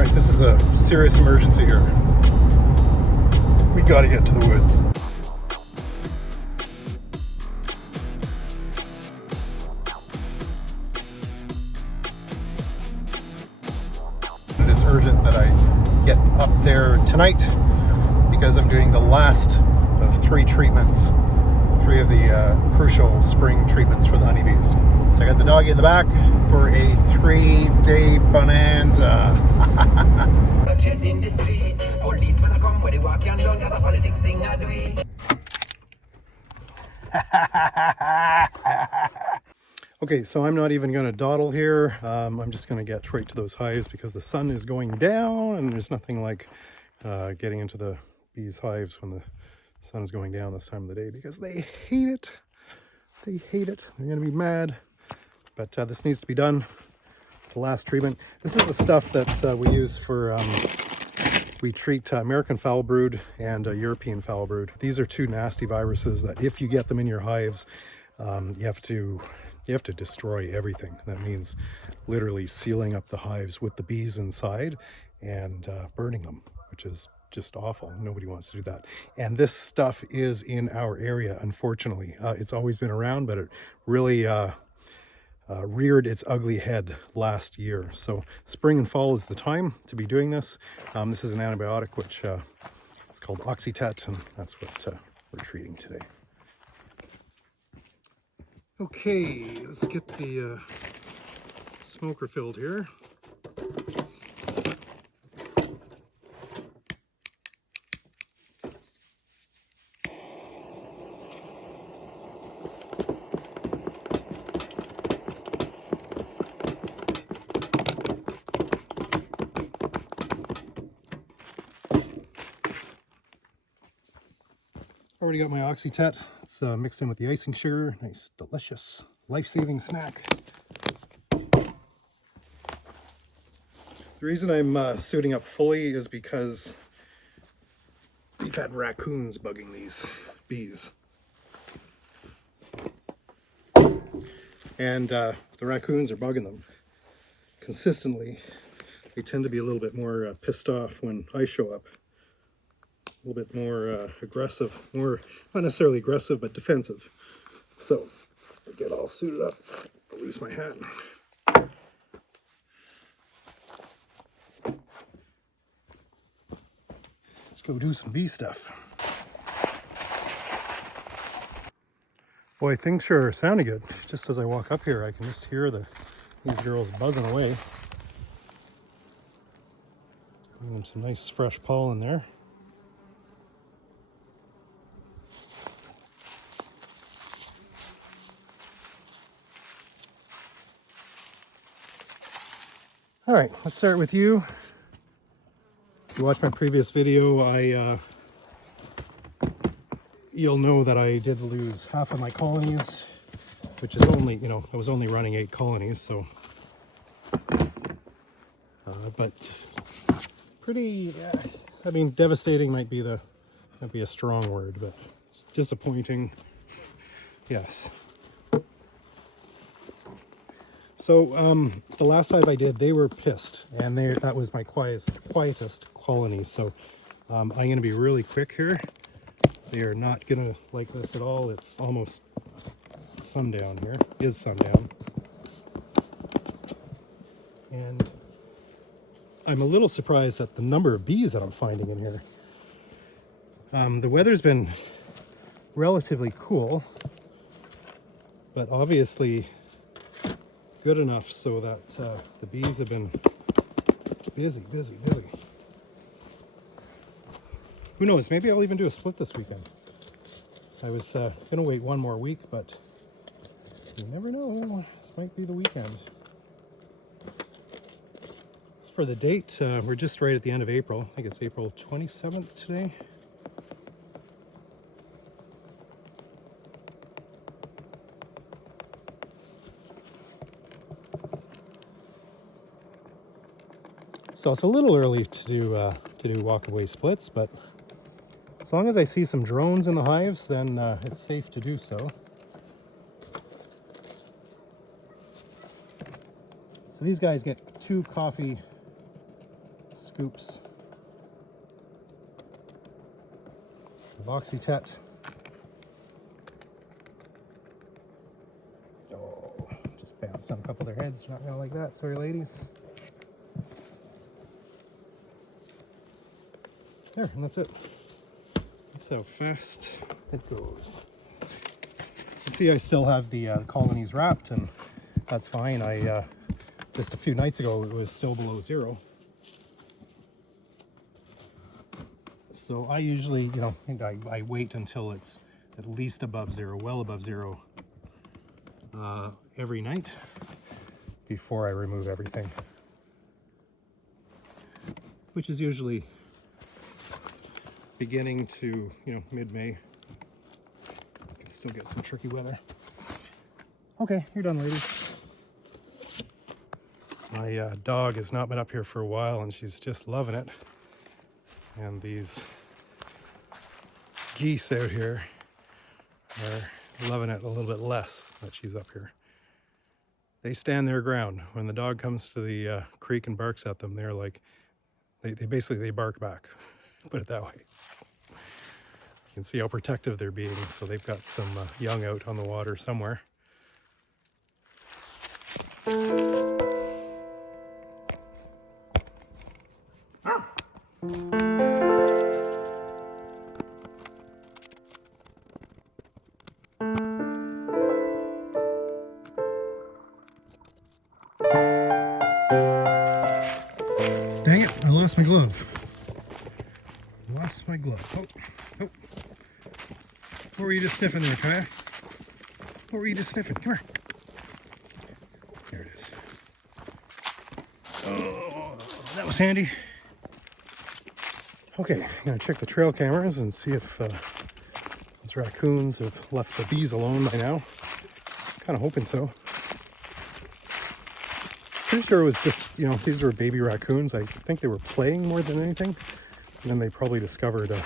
Alright, this is a serious emergency here. We gotta get to the woods. It is urgent that I get up there tonight because I'm doing the last of 3 treatments, 3 of the crucial spring treatments for the honeybees. So I got the doggy in the back for a 3-day bonanza. Okay, so I'm not even going to dawdle here. I'm just going to get right to those hives because the sun is going down, and there's nothing like getting into the bees' hives when the sun is going down this time of the day because they hate it. They hate it. They're going to be mad. But this needs to be done. It's the last treatment. This is the stuff that we use for, we treat American foul brood and European foul brood. These are 2 nasty viruses that if you get them in your hives, you have to destroy everything. That means literally sealing up the hives with the bees inside and burning them, which is just awful. Nobody wants to do that. And this stuff is in our area, unfortunately. It's always been around, but it really reared its ugly head last year. So spring and fall is the time to be doing this. This is an antibiotic which is called Oxytet, and that's what we're treating today. Okay, let's get the smoker filled here. Already got my Oxytet. It's mixed in with the icing sugar. Nice, delicious, life-saving snack. The reason I'm suiting up fully is because we've had raccoons bugging these bees. And if the raccoons are bugging them consistently, they tend to be a little bit more pissed off when I show up. A little bit more aggressive, more, not necessarily aggressive, but defensive. So I get all suited up, I'll lose my hat. Let's go do some bee stuff. Boy, things sure are sounding good. Just as I walk up here, I can just hear these girls buzzing away. And some nice fresh pollen there. All right, let's start with you. If you watched my previous video, you'll know that I did lose half of my colonies, which is only, I was only running 8 colonies, so, but pretty, I mean, devastating might be a strong word, but it's disappointing, yes. So the last hive I did, they were pissed, and that was my quietest colony. So I'm going to be really quick here. They are not going to like this at all. It's almost sundown here. It is sundown. And I'm a little surprised at the number of bees that I'm finding in here. The weather's been relatively cool, but obviously good enough so that the bees have been busy. Who knows, maybe I'll even do a split this weekend. I was gonna wait 1 more week, but you never know, this might be the weekend. As for the date, we're just right at the end of April. I think it's April 27th today. So it's a little early to do walk-away splits, but as long as I see some drones in the hives, then it's safe to do so. So these guys get 2 coffee scoops of Oxytet. Oh, just bounced on a couple of their heads. Not gonna like that, sorry ladies. There, and that's it. That's how fast it goes. You see, I still have the colonies wrapped, and that's fine. I just a few nights ago it was still below zero. So I usually, you know, I wait until it's at least above zero, well above zero, every night before I remove everything, which is usually beginning to, you know, mid-May. Can still get some tricky weather. Okay, you're done, ladies. My dog has not been up here for a while, and she's just loving it. And these geese out here are loving it a little bit less that she's up here. They stand their ground. When the dog comes to the creek and barks at them, they're like, they basically bark back. Put it that way. You can see how protective they're being. So they've got some young out on the water somewhere. Dang it, I lost my glove. Lost my glove. Oh, oh. What were you just sniffing there, Kaya? What were you just sniffing? Come here. There it is. Oh, that was handy. Okay, I'm gonna check the trail cameras and see if those raccoons have left the bees alone by now. Kind of hoping so. Pretty sure it was just, you know, these were baby raccoons. I think they were playing more than anything. And then they probably discovered a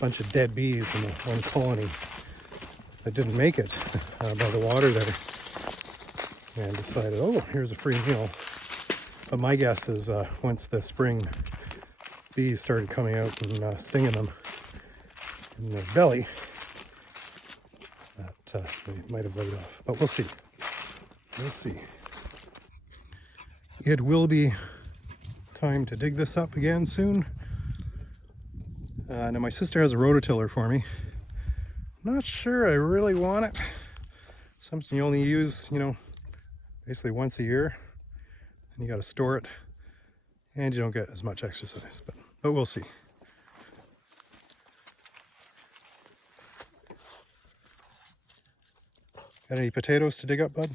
bunch of dead bees in the one colony that didn't make it by the water there. And decided, oh, here's a free meal. But my guess is once the spring bees started coming out and stinging them in their belly, that they might have laid off. But we'll see. We'll see. It will be time to dig this up again soon. Now my sister has a rototiller for me. Not sure I really want it. Something you only use, you know, basically once a year. And you got to store it. And you don't get as much exercise. But we'll see. Got any potatoes to dig up, bud?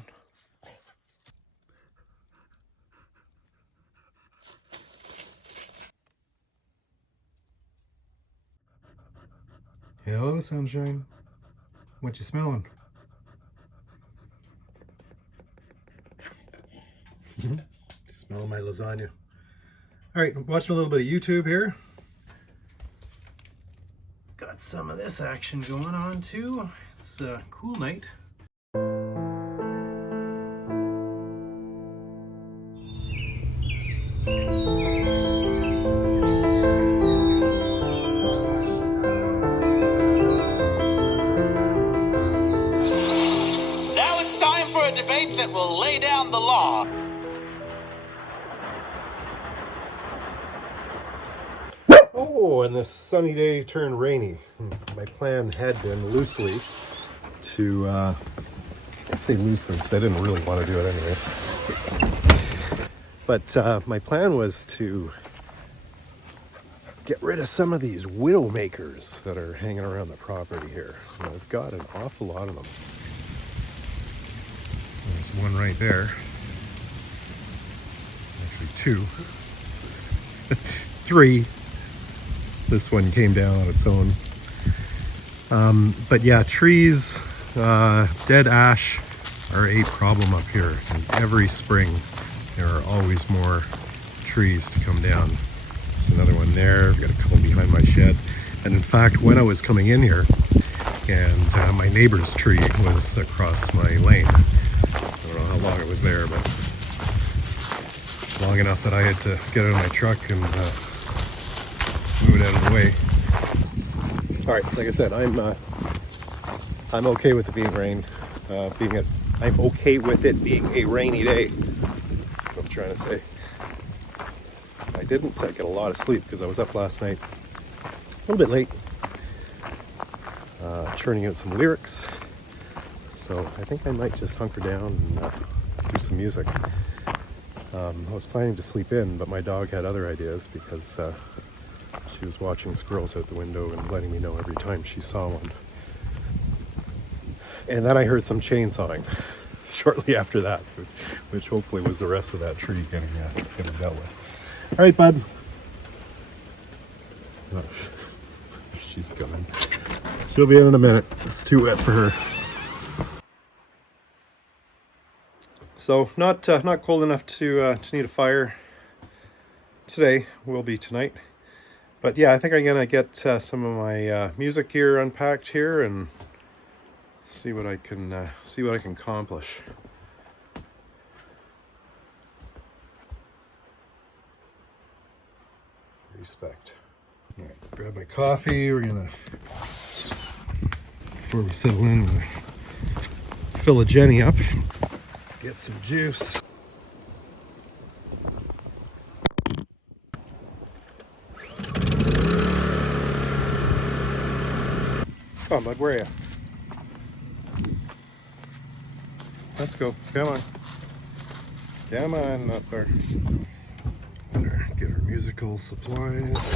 Hello, sunshine. What you smelling? Smelling my lasagna. All right, watching a little bit of YouTube here. Got some of this action going on too. It's a cool night. Debate that will lay down the law. Oh, and this sunny day turned rainy. My plan had been loosely to, I say loosely because I didn't really want to do it anyways. But my plan was to get rid of some of these widowmakers that are hanging around the property here. And I've got an awful lot of them. There's one right there. Actually two. Three. This one came down on its own. But yeah, trees, dead ash are a problem up here. And every spring there are always more trees to come down. There's another one there. I've got a couple behind my shed. And in fact, when I was coming in here, and my neighbor's tree was across my lane. I don't know how long it was there, but long enough that I had to get out of my truck and move it out of the way. All right, like I said, I'm okay with it being rain. I'm okay with it being a rainy day. That's what I'm trying to say. I didn't get a lot of sleep because I was up last night a little bit late, churning out some lyrics. So I think I might just hunker down and do some music. I was planning to sleep in, but my dog had other ideas because she was watching squirrels out the window and letting me know every time she saw one. And then I heard some chainsawing shortly after that, which hopefully was the rest of that tree getting dealt with. All right, bud. Oh, she's coming. She'll be in a minute. It's too wet for her. So not cold enough to need a fire today. Will be tonight. But yeah, I think I'm gonna get some of my music gear unpacked here and see what I can accomplish. Respect. All right, grab my coffee. We're gonna, before we settle in, we're gonna fill a Jenny up. Let's get some juice. Come on, bud, where are you? Let's go. Come on. Come on, up there. Better get our musical supplies.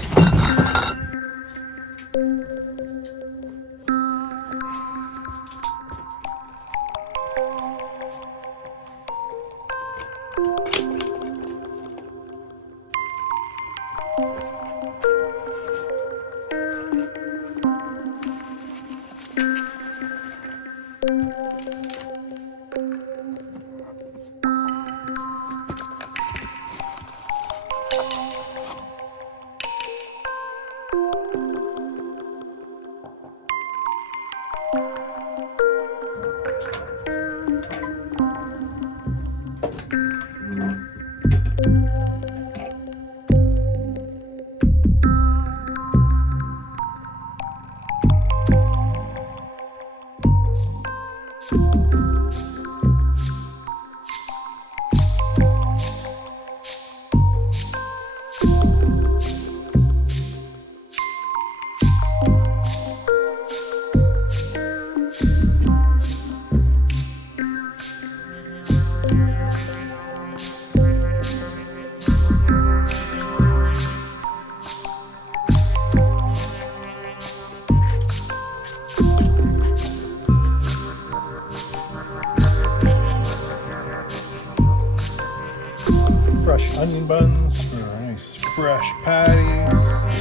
Fresh onion buns for nice fresh patties,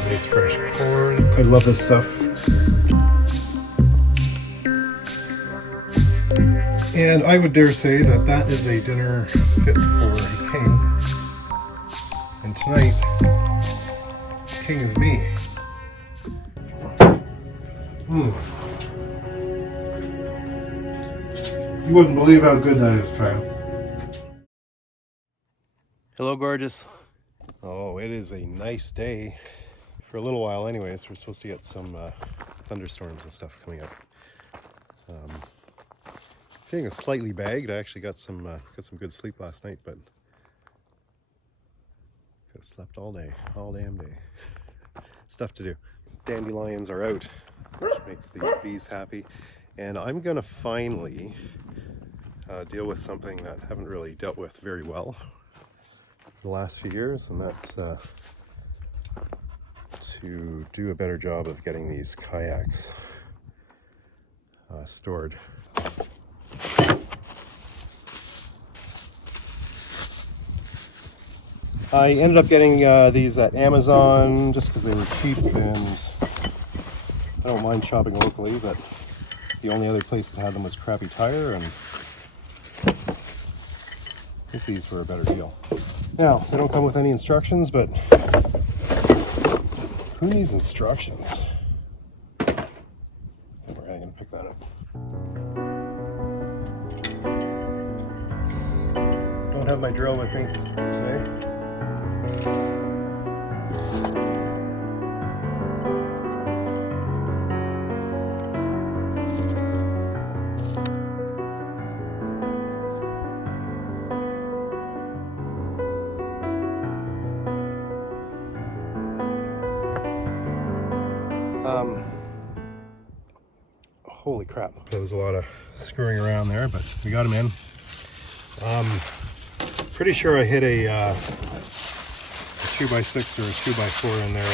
nice fresh corn. I love this stuff. And I would dare say that that is a dinner fit for a king. And tonight, king is me. You wouldn't believe how good that is, Trav. Hello, gorgeous. Oh, it is a nice day. For a little while anyways. We're supposed to get some thunderstorms and stuff coming up. Feeling slightly bagged. I actually got some good sleep last night, but could have slept all damn day. Stuff to do. Dandelions are out, which makes the bees happy. And I'm gonna finally deal with something that I haven't really dealt with very well the last few years, and that's to do a better job of getting these kayaks stored. I ended up getting these at Amazon just because they were cheap, and I don't mind shopping locally, but the only other place that had them was Crappy Tire, and I think these were a better deal. Now, they don't come with any instructions, but who needs instructions? We're going to pick that up. Don't have my drill with me today. Holy crap. There was a lot of screwing around there, but we got them in. Pretty sure I hit a 2x6 or a 2x4 in there.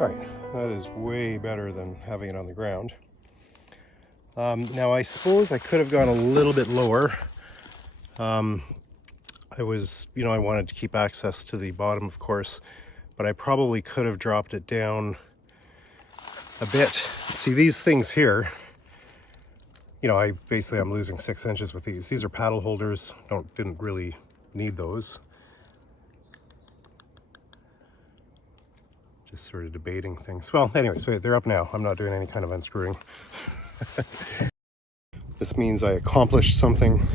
All right, that is way better than having it on the ground. Now I suppose I could have gone a little bit lower. I wanted to keep access to the bottom, of course, but I probably could have dropped it down a bit. See, these things here, I'm losing 6 inches with these. These are paddle holders. Didn't really need those. Just sort of debating things. Well, anyways, they're up now. I'm not doing any kind of unscrewing. This means I accomplished something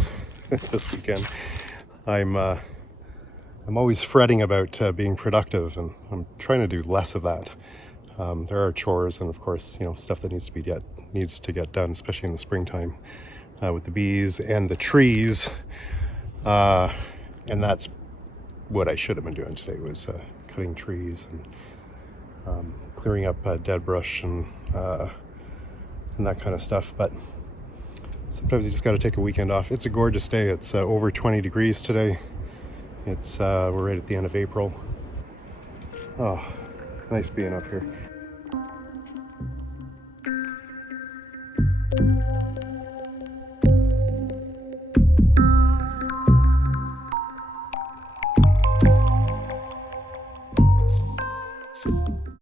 this weekend. I'm always fretting about being productive, and I'm trying to do less of that. There are chores, and of course, stuff that needs to get done, especially in the springtime, with the bees and the trees. And that's what I should have been doing today, was cutting trees and clearing up dead brush and that kind of stuff. But sometimes you just got to take a weekend off. It's a gorgeous day. It's over 20 degrees today. We're right at the end of April. Oh, nice being up here.